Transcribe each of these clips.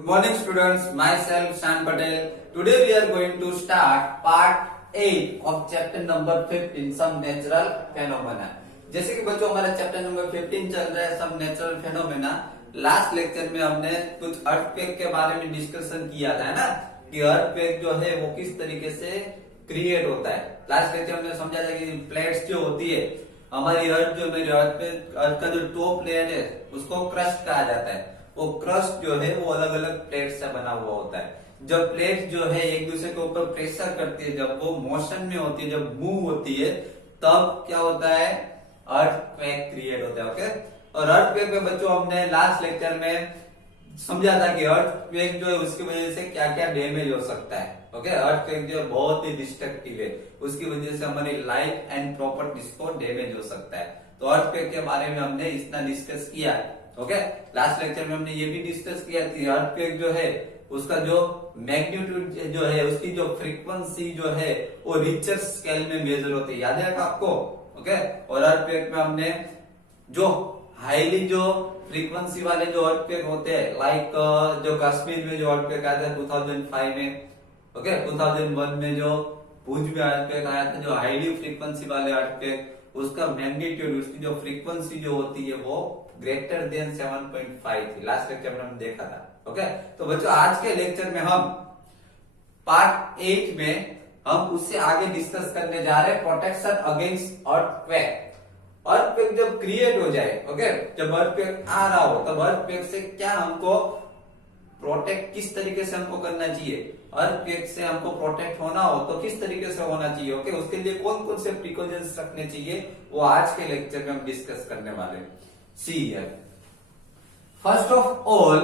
Good morning students, myself Shan Patel. Today we are going to start part 8 of chapter number 15 some natural phenomena. जैसे कि बच्चों हमारा chapter number 15 चल रहा है सब नेचुरल फेनोमेना। लास्ट लेक्चर में हमने कुछ अर्थक्वेक के बारे में डिस्कशन किया था ना कि अर्थक्वेक जो है वो किस तरीके से क्रिएट होता है। लास्ट लेक्चर में हमने समझा था कि प्लेट्स जो होती है हमारी अर्थ जो मेरी अर्थ का जो टॉप लेयर है उसको क्रस्ट कहा जाता है। वो क्रस्ट जो है वो अलग अलग प्लेट से बना हुआ होता है। जब प्लेट जो है एक दूसरे के ऊपर प्रेशर करती है, जब वो मोशन में होती है, जब मूव होती है, तब क्या होता है, अर्थक्वेक क्रिएट होता है। ओके, और अर्थक्वेक में बच्चों हमने लास्ट लेक्चर में समझा था कि अर्थक्वेक जो है उसकी वजह से क्या क्या डैमेज हो सकता है। ओके, अर्थक्वेक जो है बहुत ही डिस्ट्रक्टिव है, उसकी वजह से हमारी लाइफ एंड प्रॉपर्टीज को डैमेज हो सकता है। तो अर्थक्वेक के बारे में हमने इतना डिस्कस किया है। ओके, लास्ट लेक्चर में हमने ये भी डिस्कस किया कि अर्थक्वेक जो है उसका जो मैग्नीट्यूड जो है, उसकी जो फ्रीक्वेंसी जो है वो रिचर स्केल में मेजर होती है। याद है आपको? ओके, और अर्थक्वेक में हमने जो हाईली जो फ्रीक्वेंसी वाले जो अर्थक्वेक होते हैं, लाइक जो कश्मीर में जो अर्थक्वेक आया था 2005 में, ओके, 2001 में जो भुज में अर्थक्वेक आया था, जो हाईली फ्रीक्वेंसी वाले अर्थक्वेक, उसका मैग्नीट्यूड, उसकी जो फ्रीक्वेंसी जो होती है वो ग्रेटर देन 7.5 थी। लास्ट लेक्चर में हमने देखा था। ओके, तो बच्चों आज के लेक्चर में हम पार्ट 8 में हम उससे आगे डिस्कस करने जा रहे हैं प्रोटेक्शन अगेंस्ट अर्थक्वेक। अर्थक्वेक जब क्रिएट हो जाए, ओके, जब अर्थक्वेक आ रहा हो तब अर्थक्वेक से क्या हमको प्रोटेक्ट, किस तरीके से हमको करना चाहिए, अर्थक्वेक से हमको प्रोटेक्ट होना हो तो किस तरीके से होना चाहिए। ओके, उसके लिए कौन कौन से प्रिकॉशंस रखने चाहिए वो आज के लेक्चर में हम डिस्कस करने वाले हैं। See here. First of all,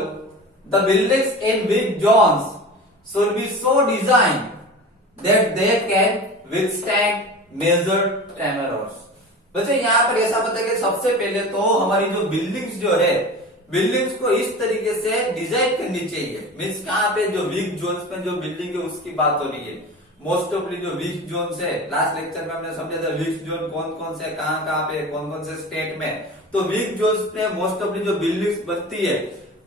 the buildings in big zones should be so designed that they can withstand major tremors. बच्चों यहाँ पर ऐसा पता है कि सबसे पहले तो हमारी जो बिल्डिंग्स जो है, बिल्डिंग्स को इस तरीके से डिजाइन करनी चाहिए। मीन्स कहाँ पे जो वीक जोन्स में जो बिल्डिंग है उसकी बात हो रही है। मोस्ट ऑफली जो वीक जोन है, लास्ट लेक्चर में हमने समझा था वीक जोन कौन कौन से, कहाँ पे, कौन कौन से स्टेट में। तो वीक जोन्स में मोस्ट ऑफली जो बिल्डिंग्स बनती है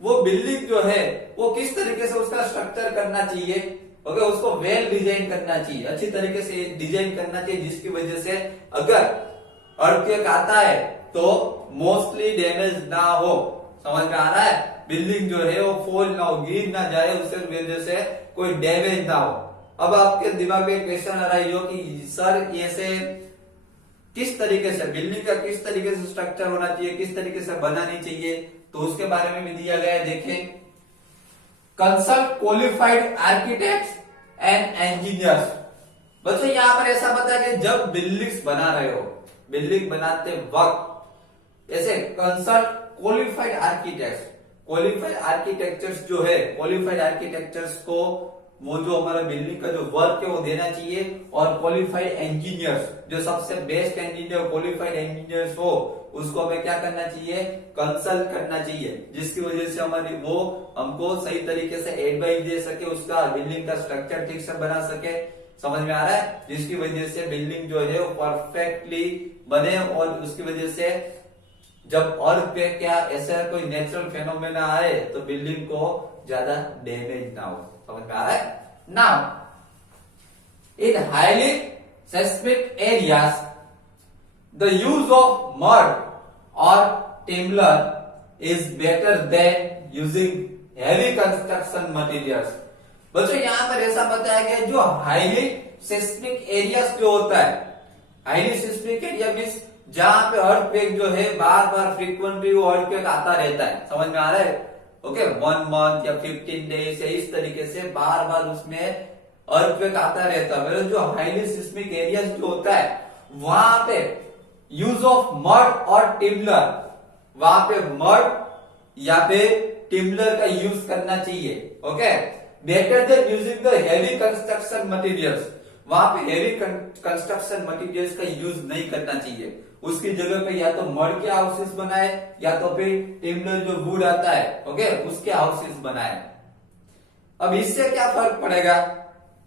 वो बिल्डिंग जो है वो किस तरीके से उसका स्ट्रक्चर करना चाहिए। ओके, उसको वेल डिजाइन करना चाहिए, अच्छी तरीके से डिजाइन करना चाहिए, जिसकी वजह से अगर अर्थक्वेक आता है तो मोस्टली डैमेज ना हो। समझ में आ रहा है? बिल्डिंग जो है वो फॉल ना हो, गिर ना जाए, उसकी वजह से कोई डैमेज ना हो। अब आपके दिमाग में क्वेश्चन आ रहा है कि सर ऐसे किस तरीके से बिल्डिंग का किस तरीके से स्ट्रक्चर होना चाहिए, किस तरीके से बनानी चाहिए, तो उसके बारे में भी दिया गया है। देखें, consult qualified architects and engineers. बच्चों यहाँ पर ऐसा बता कि जब बिल्डिंग्स बना रहे हो, बिल्डिंग बनाते वक्त ऐसे consult qualified architects, qualified architectures जो है, क्वालिफाइड आर्किटेक्चर्स को वो जो हमारा बिल्डिंग का जो वर्क है वो देना चाहिए, और क्वालिफाइड इंजीनियर्स जो सबसे बेस्ट इंजीनियर, क्वालिफाइड इंजीनियर्स हो, उसको हमें क्या करना चाहिए, कंसल्ट करना चाहिए, जिसकी वजह से हमारी वो हमको सही तरीके से एडवाइस दे सके, उसका बिल्डिंग का स्ट्रक्चर ठीक से बना सके। समझ में आ रहा है? जिसकी वजह से बिल्डिंग जो है वो परफेक्टली बने, और उसकी वजह से जब अर्थक्वेक क्या ऐसा कोई नेचुरल फेनोमेना आए तो बिल्डिंग को ज्यादा डैमेज ना हो। समझ में आ रहा है? Now in highly seismic areas the use of mud और timber is better than using heavy construction materials. बच्चों यहाँ पर ऐसा बताया गया जो हाईली सेस्मिक एरियाज जो होता है, हाईली सेस्मिक एरिया मीन्स जहां पे अर्थक्वेक जो है बार बार फ्रीक्वेंटली वो अर्थक्वेक आता रहता है। समझ में आ रहा है? ओके, 1 मंथ या 15 डेज या इस तरीके से बार बार उसमें अर्थक्वेक आता रहता है। जो हाईली सिस्मिक एरिया जो होता है वहां पे यूज ऑफ मड और टिम्बलर, वहां पे मड या फिर टिम्बलर का यूज करना चाहिए। Okay, better than using the heavy construction materials, वहां पे हेवी कंस्ट्रक्शन मटेरियल्स का यूज नहीं करना चाहिए। उसकी जगह पे या तो मड के हाउसेस बनाए या तो फिर टिम्बलर जो वुड आता है, ओके, उसके हाउसेस बनाए। अब इससे क्या फर्क पड़ेगा?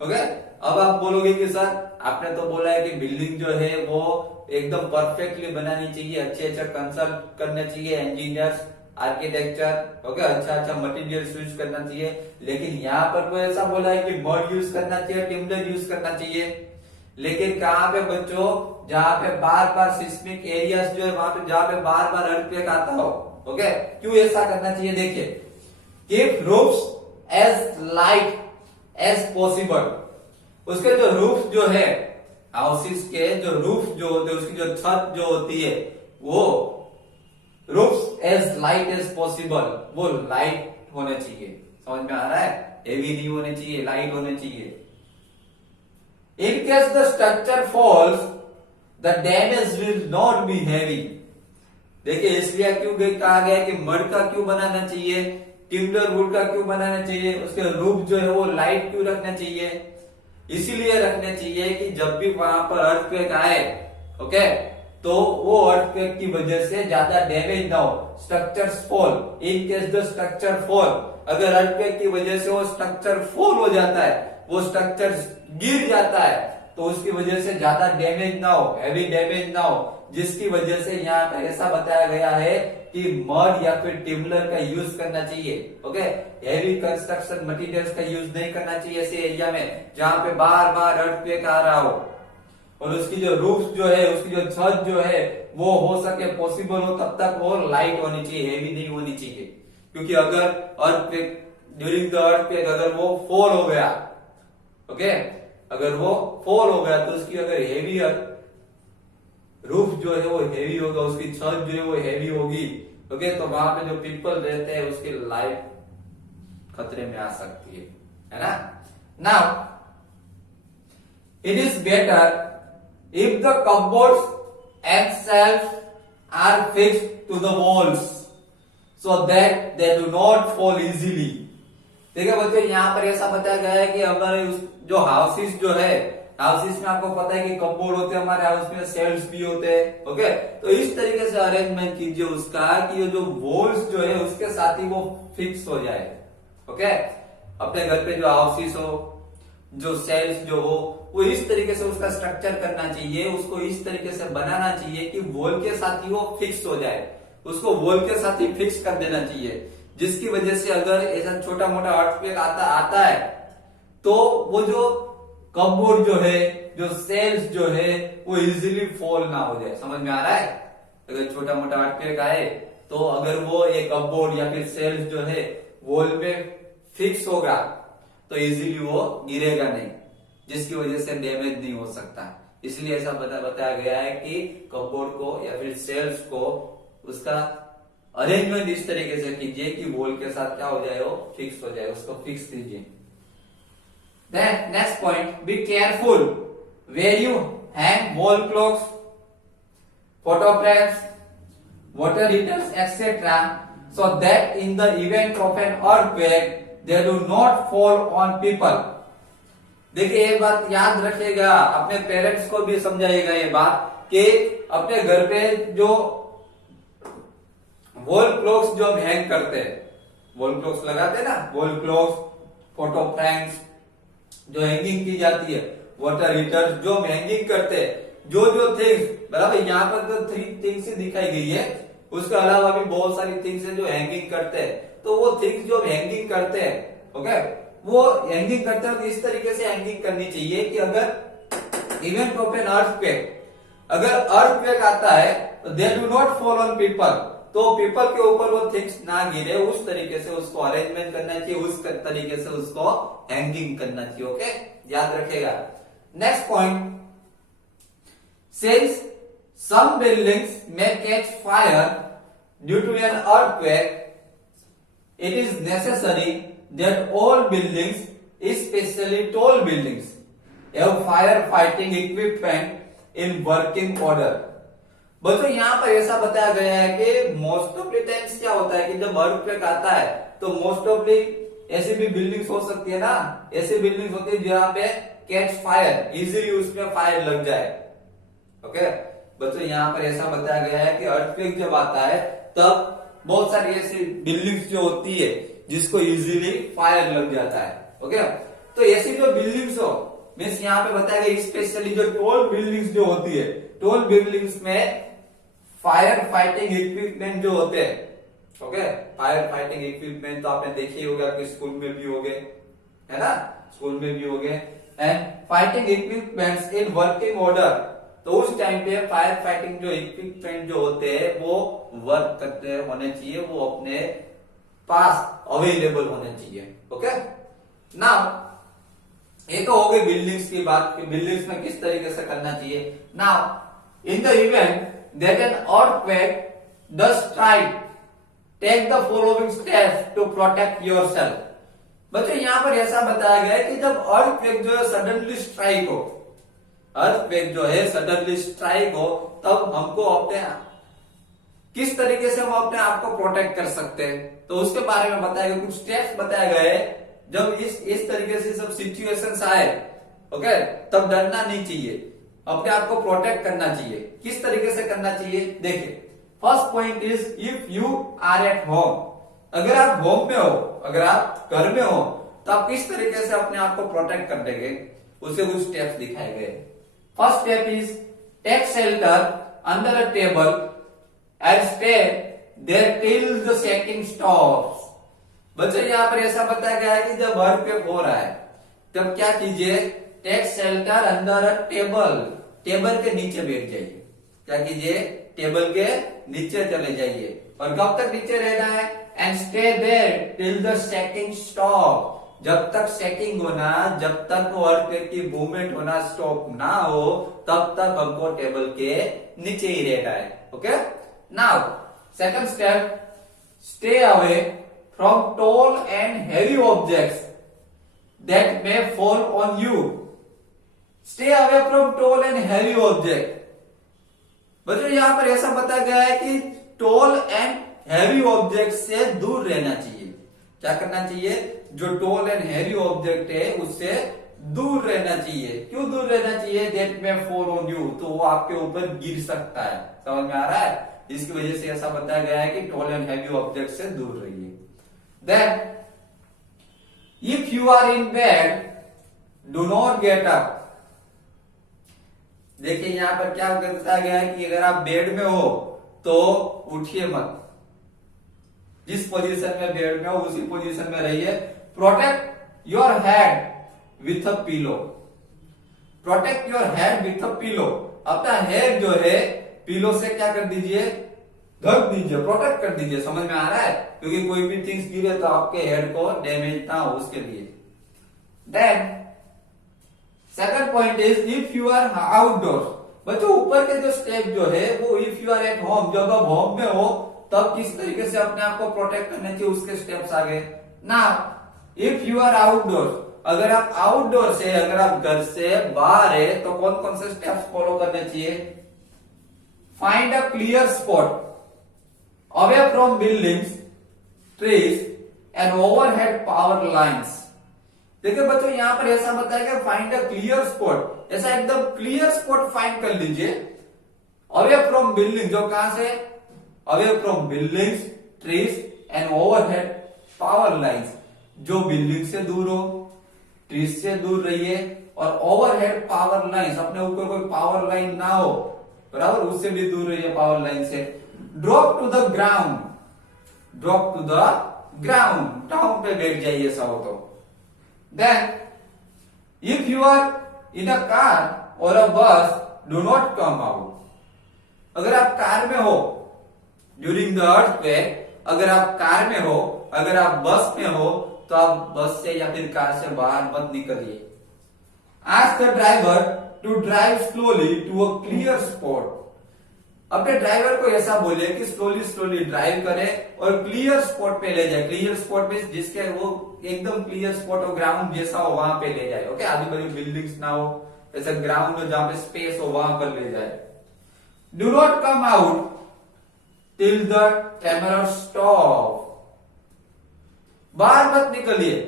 ओके, अब आप बोलोगे कि सर आपने तो बोला है कि बिल्डिंग जो है वो एकदम परफेक्टली बनानी चाहिए, अच्छे कंसल्ट करने चाहिए इंजीनियर्स, आर्किटेक्चर, ओके, अच्छा मटेरियल यूज करना चाहिए। लेकिन यहाँ पर कोई ऐसा बोला है कि मड यूज करना चाहिए, टिम्बर यूज करना चाहिए। लेकिन कहाँ पे बच्चों, जहाँ पे बार बार सिस्मिक एरियाज जो है वहां पे जहाँ पे बार बार अर्थक्वेक आता हो, ओके, क्यों ऐसा करना चाहिए? देखिए, keep roofs as light as possible. उसके जो रूफ जो है, हाउसेस के जो रूफ जो होते हैं, उसकी जो छत जो होती है, वो roofs as light as possible, वो लाइट होने चाहिए। समझ में आ रहा है? हेवी नहीं होने चाहिए, लाइट होने चाहिए। In case the structure falls, the damage will not be heavy. देखिए, इसलिए क्यों कहा गया कि मड का क्यों बनाना चाहिए, टिम्बर वुड का क्यों बनाना चाहिए, उसके रूफ जो है वो लाइट क्यों रखना चाहिए? इसीलिए रखने चाहिए कि जब भी वहां पर अर्थक्वेक आए, ओके, तो वो अर्थक्वेक की वजह से ज्यादा डैमेज ना हो। Structures fall, in case the structure fall, अगर अर्थक्वेक की वजह से वो स्ट्रक्चर फॉल हो जाता है, वो स्ट्रक्चर गिर जाता है, तो उसकी वजह से ज्यादा डैमेज ना हो, हैवी डैमेज ना हो, जिसकी वजह से यहाँ पर ऐसा बताया गया है कि मड या फिर टिम्बर का यूज करना चाहिए। ओके, हैवी कंस्ट्रक्शन मटेरियल्स का यूज नहीं करना चाहिए ऐसे एरिया में जहां पे बार बार अर्थक्वेक आ रहा हो, और उसकी जो रूफ जो है, उसकी जो छत जो है, वो हो सके पॉसिबल हो तब तक वो लाइट होनी चाहिए, हेवी नहीं होनी चाहिए। क्योंकि अगर अर्थक्वेक ड्यूरिंग द अर्थक्वेक अगर वो फॉल हो गया, ओके, अगर वो फॉल हो गया तो उसकी अगर हेवी रूफ जो है वो हेवी होगा, उसकी छत जो है वो हेवी होगी, ओके, तो वहां पे जो पीपल रहते हैं उसकी लाइफ खतरे में आ सकती है ना? Now it is better if the cupboards and shelf are fixed to the walls so that they do not fall easily. देखिए बच्चों, यहाँ पर ऐसा बताया गया है कि हमारे जो हाउसेस जो है, हाउसेस में आपको पता है कि कपबोर्ड होते हैं, हमारे हाउस में शेल्फ्स भी होते हैं, ओके, तो इस तरीके से अरेंजमेंट कीजिए उसका कि ये जो वॉल्स जो है उसके साथ ही वो फिक्स हो जाए। ओके, अपने घर पे जो हाउसेस हो, जो शेल्फ जो हो, वो इस तरीके से उसका स्ट्रक्चर करना चाहिए, उसको इस तरीके से बनाना चाहिए कि वॉल के साथ ही वो फिक्स हो जाए, उसको वॉल के साथ ही फिक्स कर देना चाहिए, जिसकी वजह से अगर ऐसा छोटा मोटा अर्थक्वेक आता है तो वो जो कपबोर्ड जो है, जो सेल्स जो है, वो इजीली फॉल ना हो जाए। समझ में आ रहा है? अगर छोटा मोटा अर्थक्वेक आए तो अगर वो एक कपबोर्ड या फिर सेल्स जो है वॉल में फिक्स होगा तो इजीली वो गिरेगा नहीं, जिसकी वजह से डैमेज नहीं हो सकता। इसलिए ऐसा बताया गया है कि कपबोर्ड को या फिर सेल्स को उसका अरेंजमेंट इस तरीके से कीजिए कि वॉल के साथ क्या हो जाए, वो फिक्स हो जाए, उसको फिक्स कीजिए। Then next point, be careful where you hang wall clocks, photo frames, water heaters, etc., so that in the event of an earthquake they do not fall on people. देखिए, ये बात याद रखिएगा, अपने पेरेंट्स को भी समझाइएगा ये बात कि अपने घर पे जो वॉल क्लॉक्स जो हम हैंग करते हैं, वॉल क्लॉक्स लगाते हैं ना, वॉल क्लॉक्स, फोटो फ्रेम्स जो हैंगिंग की जाती है, वाटर हीटर जो हम हैंगिंग करते हैं, जो थिंग्स, बराबर, यहाँ पर जो 3 थिंग्स दिखाई गई है, उसके अलावा भी बहुत सारी थिंग्स है जो हैंगिंग करते हैं। तो वो थिंग्स जो हैंगिंग करते हैं, ओके, वो हैंगिंग करते हैं तो इस तरीके से हैंगिंग करनी चाहिए कि अगर इवेंट ऑफ एन अर्थक्वेक, अगर अर्थक्वेक आता है तो दे do not fall on people, तो पीपल के ऊपर वो थिंग्स ना गिरे, उस तरीके से उसको अरेंजमेंट करना चाहिए, उस तरीके से उसको हैंगिंग करना चाहिए। ओके, याद रखेगा। Next point, since some buildings में catch fire due to an earthquake, it is necessary that all buildings, especially tall buildings, have fire fighting equipment in working order. बच्चों, यहाँ पर ऐसा बताया गया है कि मोस्ट ऑफ द टाइम्स क्या होता है कि जब अर्थक्वेक आता है तो मोस्ट ऑफ द ऐसी भी बिल्डिंग्स हो सकती है ना, ऐसी बिल्डिंग्स होती है जहां पे कैच फायर, इजीली उसमें फायर लग जाए। ओके बच्चों, यहाँ पर ऐसा बताया गया है कि अर्थक्वेक जब आता है तब बहुत सारी ऐसी बिल्डिंग्स जो होती है जिसको इजीली फायर लग जाता है। ओके, तो ऐसी जो बिल्डिंग्स हो, मीन्स यहाँ पे बताया गया स्पेशली जो टॉल बिल्डिंग्स जो होती है, टॉल बिल्डिंग्स में फायर फाइटिंग इक्विपमेंट जो होते हैं, ओके, फायर फाइटिंग इक्विपमेंट तो आपने देखे ही होगा, आपके स्कूल में भी होंगे, है ना, स्कूल में भी होंगे। And fighting equipments in working order, तो उस टाइम पे फायर फाइटिंग जो इक्विपमेंट जो होते हैं वो वर्क करते होने चाहिए, वो अपने पास अवेलेबल होने चाहिए। ओके, नाउ ये तो हो गई बिल्डिंग्स की बात कि बिल्डिंग्स में किस तरीके से करना चाहिए। Now in the event that an earthquake does strike, take the following steps to protect yourself. बच्चों यहां पर ऐसा बताया गया है कि जब अर्थक्वेक जो है सडनली स्ट्राइक हो, अर्थक्वेक जो है सडनली स्ट्राइक हो, तब हमको अपने किस तरीके से हम अपने आप को प्रोटेक्ट कर सकते हैं, तो उसके बारे में बताया गया, कुछ स्टेप्स बताए गए। जब इस तरीके से सब सिचुएशंस आए, ओके, तब डरना नहीं चाहिए, अपने आप को प्रोटेक्ट करना चाहिए। किस तरीके से करना चाहिए, देखिए, first point is if you are at home, अगर आप होम में हो, अगर आप घर में हो, तो आप किस तरीके से अपने आप को प्रोटेक्ट कर देंगे, उसे कुछ स्टेप्स दिखाए गए। First step is take shelter under a table and stay there till the shaking stops. बच्चों यहाँ पर ऐसा बताया गया है कि जब अर्थक्वेक हो रहा है तब क्या कीजिए, take shelter under a table, table के नीचे बैठ जाइए। क्या कीजिए, टेबल के नीचे चले जाइए, और कब तक नीचे रहना है, and stay there till the shaking stop, जब तक शेकिंग होना, जब तक वो अर्थक्वेक की मूवमेंट होना स्टॉप ना हो, तब तक हमको टेबल के नीचे ही रहना है। Okay, now second step, stay away from tall and heavy objects that may fall on you. Stay away from tall and heavy object. बच्चों यहां पर ऐसा बताया गया है कि टॉल एंड हैवी ऑब्जेक्ट से दूर रहना चाहिए। क्या करना चाहिए, जो टॉल एंड हैवी ऑब्जेक्ट है उससे दूर रहना चाहिए। क्यों दूर रहना चाहिए, that may fall on you, तो वो आपके ऊपर गिर सकता है। समझ में आ रहा है, इसकी वजह से ऐसा बताया गया है कि टॉल एंड हैवी ऑब्जेक्ट से दूर रहिए। Then, if you are in bed, do not get up. देखिए यहां पर क्या बताया गया है कि अगर आप बेड में हो तो उठिए मत, जिस पोजीशन में बेड में हो उसी पोजीशन में रहिए। Protect your head with a pillow, protect your head with a pillow, अपना हेड जो है पिलो से क्या कर दीजिए, ढक दीजिए, प्रोटेक्ट कर दीजिए। समझ में आ रहा है, क्योंकि कोई भी थिंग्स गिरे तो आपके हेड को डैमेज ना हो, उसके लिए। Then second point is if you are outdoor. बच्चों ऊपर के जो स्टेप जो है वो if you are at home, जब आप होम में हो तब किस तरीके से अपने आप को प्रोटेक्ट करने चाहिए, उसके स्टेप्स आगे। Now if you are outdoor, अगर आप आउटडोर से, अगर आप घर से बाहर है तो कौन कौन से स्टेप्स फॉलो करने चाहिए। Find a clear spot away from buildings, trees and overhead power lines. देखिए बच्चों यहां पर ऐसा बताया गया, फाइंड अ क्लियर स्पॉट, ऐसा एकदम क्लियर स्पॉट फाइंड कर लीजिए। अवे फ्रॉम बिल्डिंग, जो कहां से, away from buildings, trees and overhead power lines, जो बिल्डिंग से दूर हो, ट्रीज से दूर रहिए, और ओवरहेड पावर लाइंस, अपने ऊपर कोई पावर लाइन ना हो, बराबर, उससे भी दूर रहिए पावर लाइन से। Drop to the ground, drop to the ground, टाउन पे बैठ जाइए सब तो। Then if you are in a car और अ बस, डू नॉट कम आउट। अगर आप कार में हो ड्यूरिंग द अर्थक्वेक, अगर आप कार में हो, अगर आप बस में हो, तो आप बस से या फिर कार से बाहर मत निकलिए। Ask the driver to drive slowly to a clear spot. अपने ड्राइवर को ऐसा बोले कि स्लोली स्लोली ड्राइव करे और क्लियर स्पॉट पे ले जाए। क्लियर स्पॉट पे जिसके वो एकदम क्लियर स्पॉट हो, ग्राउंड जैसा हो, वहां पे ले जाए। ओके, आजू बाजू बिल्डिंग्स ना हो, ऐसा ग्राउंड हो जहां पे स्पेस हो, वहां पर ले जाए। Do not come out till the camera stop. बाहर मत निकलिए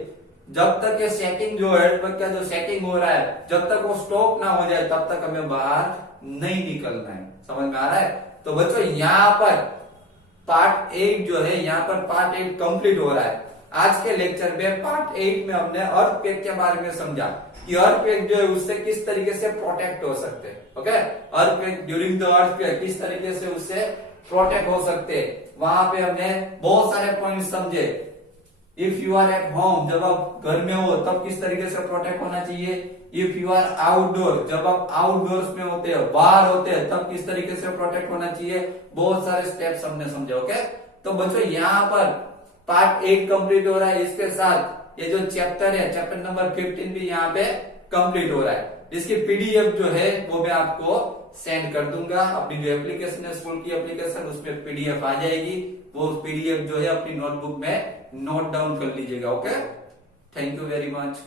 जब तक ये सेटिंग जो है, क्या जो सेटिंग हो रहा है, जब तक वो स्टॉप ना हो जाए तब तक हमें बाहर नहीं निकलना है। समझ में आ रहा है। तो बच्चों यहाँ पर पार्ट 8 जो है, यहाँ पर पार्ट 8 कंप्लीट हो रहा है। आज के लेक्चर में पार्ट 8 में हमने अर्थक्वेक के बारे में समझा कि अर्थक्वेक जो है उससे किस तरीके से प्रोटेक्ट हो सकते हैं। Okay, earthquake during the earthquake किस तरीके से उससे प्रोटेक्ट हो सकते हैं। वहां पे हमने बहुत सारे पॉइंट समझे। If you are at home, जब आप घर में हो तब किस तरीके से प्रोटेक्ट होना चाहिए। इफ यू आर आउटडोर, जब आप आउटडोर्स में होते हैं, बाहर होते हैं, तब किस तरीके से प्रोटेक्ट होना चाहिए। बहुत सारे स्टेप्स हमने समझे। ओके, तो बच्चों यहाँ पर पार्ट 8 कंप्लीट हो रहा है। इसके साथ ये जो चैप्टर है, चैप्टर नंबर 15 भी यहाँ पे कंप्लीट हो रहा है। इसकी पीडीएफ जो है वो मैं आपको सेंड कर दूंगा। अपनी जो एप्लीकेशन है, स्कूल की एप्लीकेशन, उसमें पीडीएफ आ जाएगी। वो पीडीएफ जो है अपनी नोटबुक में नोट डाउन कर लीजिएगा। Okay, thank you very much.